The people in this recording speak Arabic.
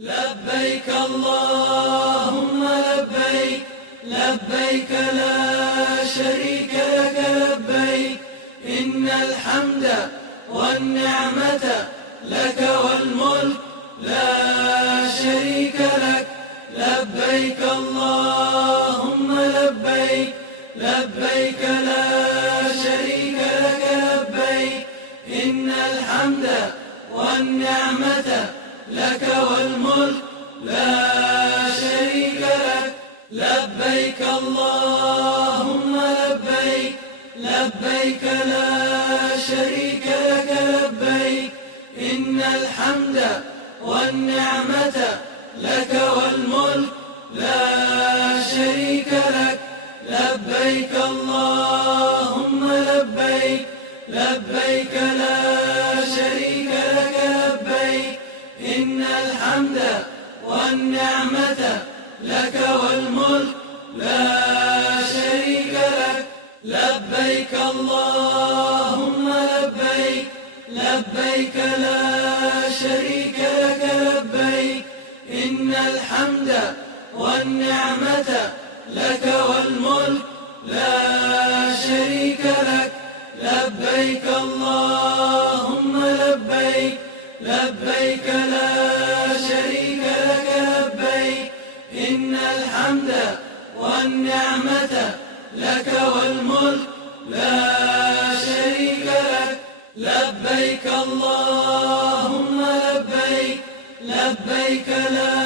لبيك اللهم لبيك، لبيك لا شريك لك لبيك، إن الحمد والنعمة لك والملك لا شريك لك. لبيك اللهم لبيك، لبيك لا شريك لك لبيك، إن الحمد والنعمة لك والملك لا شريك لك. لبيك اللهم لبيك، لبيك لا شريك لك لبيك، إن الحمد والنعمة لك والملك لا شريك لك. لبيك اللهم لبيك، لبيك لا شريك لك لبيك، إن الحمد والنعمة لك والملك لا شريك لك. لبيك اللهم لبيك، لبيك لا شريك لك لبيك، إن الحمد والنعمة لك والملك لا شريك لك. لبيك اللهم لبيك، لبيك لا شريك لك لبيك، إن الحمد والنعمة لك والملك لا شريك لك. لبيك اللهم لبيك، لبيك لا